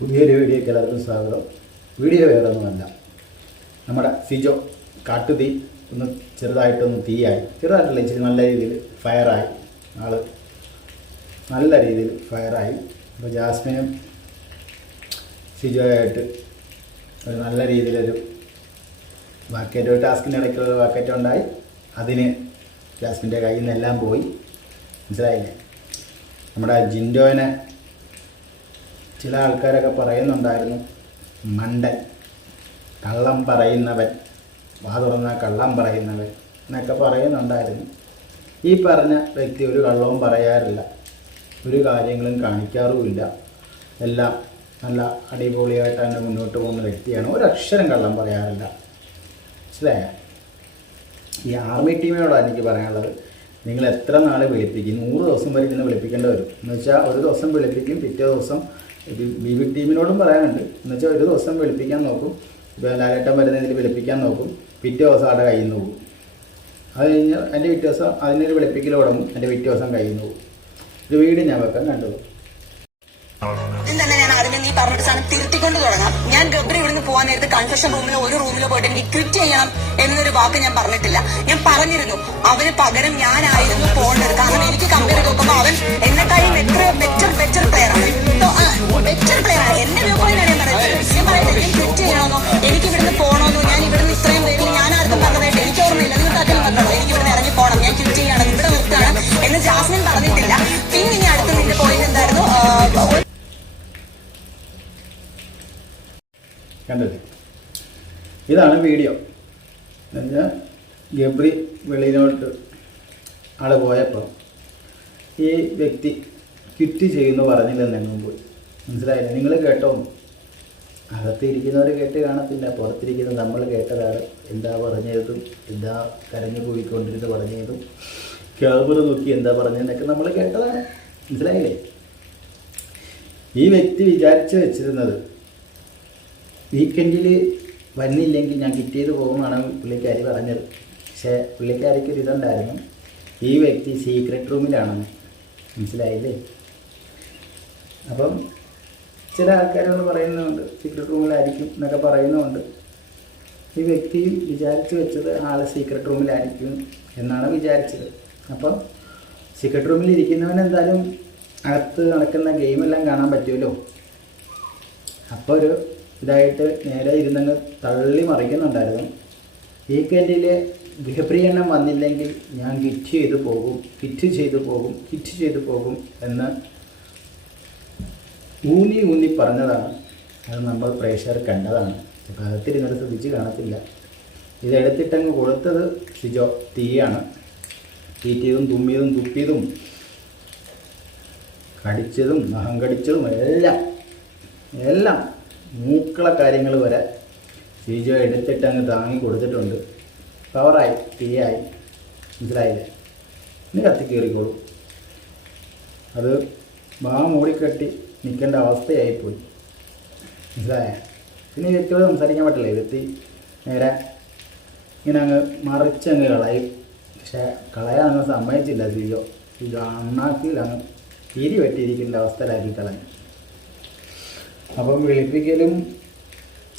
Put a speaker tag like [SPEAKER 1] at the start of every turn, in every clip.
[SPEAKER 1] പുതിയൊരു വീഡിയോയ്ക്ക് എല്ലാവർക്കും സ്വാഗതം. വീഡിയോ വേറൊന്നുമല്ല. നമ്മുടെ സിജോ കാട്ടുതീ ഒന്ന് ചെറുതായിട്ടൊന്ന് തീയായി. ചെറുതായിട്ടല്ല ഇച്ചിരി നല്ല രീതിയിൽ ഫയറായി. ആൾ നല്ല രീതിയിൽ ഫയറായി. അപ്പോൾ ജാസ്മിനും സിജോയായിട്ട് ഒരു നല്ല രീതിയിലൊരു വാക്കേറ്റ് ടാസ്കിന്റെ ഇടയ്ക്കുള്ള വാക്കേറ്റ് ഉണ്ടായി. അതിന് ജാസ്മിന്റെ കയ്യിൽ നിന്നെല്ലാം പോയി. മനസ്സിലായില്ലേ? നമ്മുടെ ജിൻഡോനെ ചില ആൾക്കാരൊക്കെ പറയുന്നുണ്ടായിരുന്നു മണ്ടൻ കള്ളം പറയുന്നവൻ വാ തുറന്ന കള്ളം പറയുന്നവൻ എന്നൊക്കെ പറയുന്നുണ്ടായിരുന്നു. ഈ പറഞ്ഞ വ്യക്തി ഒരു കള്ളവും പറയാറില്ല ഒരു കാര്യങ്ങളും കാണിക്കാറുമില്ല. എല്ലാം നല്ല അടിപൊളിയായിട്ട് തന്നെ മുന്നോട്ട് പോകുന്ന വ്യക്തിയാണ് ഒരക്ഷരം കള്ളം പറയാറില്ല. മനസ്സിലായ? ഈ ആർമി ടീമിനോടാണ് എനിക്ക് പറയാനുള്ളത്. നിങ്ങൾ എത്ര നാൾ വിളിപ്പിക്കും? നൂറ് ദിവസം വരെ ഇതിനെ വിളിപ്പിക്കേണ്ടി വരും. എന്ന് വെച്ചാൽ ഒരു ദിവസം വിളിപ്പിക്കും പിറ്റേ ദിവസം ബി ബി ടീമിനോടും പറയാനുണ്ട്. എന്ന് വെച്ചാൽ ഒരു ദിവസം വിളിപ്പിക്കാൻ നോക്കും. ലാലേട്ടൻ വരുന്നതിൽ വിളിപ്പിക്കാൻ നോക്കും. പിറ്റേ ദിവസം അവിടെ കയ്യിൽ നിന്ന് പോകും. അത് കഴിഞ്ഞാൽ എന്റെ പിറ്റേ ദിവസം അതിനൊരു വിളിപ്പിക്കൽ തുടങ്ങും. എന്റെ പിറ്റേ ദിവസം കയ്യിൽ നിന്ന് പോകും. ഒരു വീട് ഞാൻ വെക്കാൻ
[SPEAKER 2] കണ്ടു ഞാൻ ആദ്യമേ നീ പറഞ്ഞ സാധനം തിരുത്തിക്കൊണ്ട് തുടങ്ങാം. ഞാൻ ഗബ്രി ഇവിടുന്ന് പോകാൻ നേരത്ത് കൺഫെഷൻ റൂമിലോ ഒരു റൂമിലോ പോയിട്ട് എനിക്ക് ക്വിറ്റ് ചെയ്യണം എന്നൊരു വാക്ക് ഞാൻ പറഞ്ഞിട്ടില്ല. ഞാൻ പറഞ്ഞിരുന്നു. അവന് പകരം ഞാനായിരുന്നു ബെറ്റർ പ്ലെയർ ആണ്. എന്റെ വ്യൂ പോയിന്റ് ആണ് ഞാൻ പറയുന്നത്. ഞാൻ പറയുന്നത് ഞാൻ ചെയ്യണമെന്നോ എനിക്ക് ഇവിടുന്ന് പോകണമെന്നോ ഞാൻ ഇവിടുന്ന് ഇത്രയും പേരിൽ ഞാൻ ആർക്കും പറഞ്ഞതായിട്ട് എനിക്ക് ഓർമ്മയില്ല. നിങ്ങൾക്ക് ആർക്കും പറഞ്ഞോ എനിക്ക് ഇവിടുന്ന് ഇറങ്ങി പോകണം. ഞാൻ ക്വിറ്റ് ചെയ്യണം. ഇവിടെ നിർത്താണ് എന്ന് ജാസ്മിൻ പറഞ്ഞിട്ടില്ല. പിന്നെ ഇനി അടുത്ത നിന്റെ പോയിന്റ് എന്തായിരുന്നു?
[SPEAKER 1] ഇതാണ് വീഡിയോ എന്നുവെച്ചാൽ ഗബ്രി വെളിയിലോട്ട് ആൾ പോയപ്പോൾ ഈ വ്യക്തി ക്വിറ്റ് ചെയ്യുന്നു പറഞ്ഞില്ലെന്നെങ്ങും പോയി. മനസ്സിലായില്ല? നിങ്ങൾ കേട്ടോ. അകത്തിരിക്കുന്നവർ കേട്ട് കാണത്തില്ല. പുറത്തിരിക്കുന്ന നമ്മൾ കേട്ടതാണ്. എന്താ പറഞ്ഞതും എന്താ കരഞ്ഞു പോയിക്കൊണ്ടിരുന്ന് പറഞ്ഞതും ക്യാമറ നോക്കി എന്താ പറഞ്ഞതെന്നൊക്കെ നമ്മൾ കേട്ടതാണ്. മനസ്സിലായില്ലേ? ഈ വ്യക്തി വിചാരിച്ചു വെച്ചിരുന്നത് വീക്കെൻഡിൽ വന്നില്ലെങ്കിൽ ഞാൻ കിറ്റ് ചെയ്ത് പോകുമെന്നാണ് പുള്ളിക്കാരി പറഞ്ഞത്. പക്ഷേ പുള്ളിക്കാരിക്ക് ഒരു ഇതുണ്ടായിരുന്നു. ഈ വ്യക്തി സീക്രട്ട് റൂമിലാണെന്ന് മനസ്സിലായില്ലേ? അപ്പം ചില ആൾക്കാരോട് പറയുന്നുണ്ട് സീക്രട്ട് റൂമിലായിരിക്കും എന്നൊക്കെ പറയുന്നുണ്ട്. ഈ വ്യക്തി വിചാരിച്ചു വെച്ചത് ആൾ സീക്രട്ട് റൂമിലായിരിക്കും എന്നാണ് വിചാരിച്ചത്. അപ്പം സീക്രട്ട് റൂമിൽ ഇരിക്കുന്നവൻ എന്തായാലും അകത്ത് നടക്കുന്ന ഗെയിമെല്ലാം കാണാൻ പറ്റുമല്ലോ? അപ്പോൾ ഒരു ഇതായിട്ട് നേരെ ഇരുന്നങ്ങ് തള്ളി മറിക്കുന്നുണ്ടായിരുന്നു. ഈ വീക്കെൻഡിൽ ഗൃഹപ്രിയണ്ണം വന്നില്ലെങ്കിൽ ഞാൻ കിറ്റ് ചെയ്തു പോകും കിറ്റ് ചെയ്തു പോകും കിറ്റ് ചെയ്തു പോകും എന്ന് ഊന്നി ഊന്നി പറഞ്ഞതാണ്. അത് നമ്മൾ പ്രേക്ഷകർ കണ്ടതാണ്. ഇപ്പം അകത്തിരുന്നത് ശ്രദ്ധിച്ച് കാണത്തില്ല. ഇതെടുത്തിട്ടങ്ങ് കൊടുത്തത് ഷിജോ തീയാണ്. തീറ്റിയതും തുമ്മിയതും തുപ്പിയതും കടിച്ചതും നഖം കടിച്ചതും എല്ലാം എല്ലാം മൂക്കള കാര്യങ്ങൾ വരെ ഷിജോ എടുത്തിട്ട് അങ്ങ് താങ്ങി കൊടുത്തിട്ടുണ്ട്. പവറായി തീയായി. മനസ്സിലായില്ലേ? ഇനി കത്തി കയറിക്കോളൂ അത് വാ മൂടിക്കെട്ടി നിൽക്കേണ്ട അവസ്ഥയായിപ്പോയി. മനസ്സിലായ? പിന്നെ ഈ സംസാരിക്കാൻ പറ്റില്ല. വ്യക്തി നേരെ ഇങ്ങനെ അങ്ങ് മറിച്ച് അങ്ങ് കളയും. പക്ഷേ കളയാൻ അങ്ങ് സമ്മതിച്ചില്ല ഷിജോ ഷിജോ അണ്ണാക്കിയിൽ അങ്ങ് തിരി വെട്ടിയിരിക്കേണ്ട അവസ്ഥയിലാക്കി കളഞ്ഞു. അപ്പം വിളിപ്പിക്കലും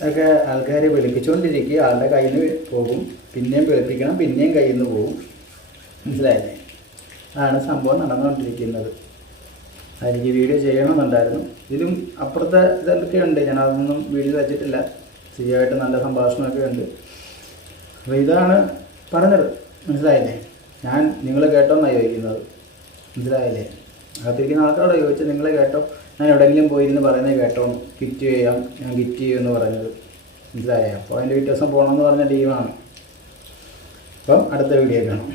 [SPEAKER 1] ഒക്കെ ആൾക്കാരെ വിളിപ്പിച്ചുകൊണ്ടിരിക്കുക. ആളുടെ കയ്യിൽ നിന്ന് പോകും. പിന്നെയും വിളിപ്പിക്കണം. പിന്നെയും കയ്യിൽ നിന്ന് പോകും. മനസ്സിലായില്ലേ? അതാണ് സംഭവം നടന്നുകൊണ്ടിരിക്കുന്നത്. അതെനിക്ക് വീഡിയോ ചെയ്യണമെന്നുണ്ടായിരുന്നു. ഇതിലും അപ്പുറത്തെ ഇതൊക്കെ ഉണ്ട്. ഞാൻ അതൊന്നും വീഡിയോ വെച്ചിട്ടില്ല. ശരിയായിട്ട് നല്ല സംഭാഷണമൊക്കെ ഉണ്ട്. അപ്പോൾ ഇതാണ് പറഞ്ഞത്. മനസ്സിലായില്ലേ? ഞാൻ നിങ്ങൾ കേട്ടോന്നാണ് ചോദിക്കുന്നത്. മനസ്സിലായില്ലേ? അകത്തിരിക്കുന്ന ആൾക്കാരോട് ചോദിച്ചാൽ നിങ്ങളെ കേട്ടോ. ഞാൻ എവിടെയെങ്കിലും പോയിരുന്ന് പറയുന്നത് കേട്ടോ കിറ്റ് ചെയ്യാം. ഞാൻ കിറ്റ് ചെയ്യും എന്ന് പറഞ്ഞത്. മനസ്സിലായോ? അപ്പോൾ അതിന്റെ വ്യത്യാസം പോകണമെന്ന് പറഞ്ഞ ടീമാണ് അപ്പം അടുത്ത വീഡിയോ കാണാം.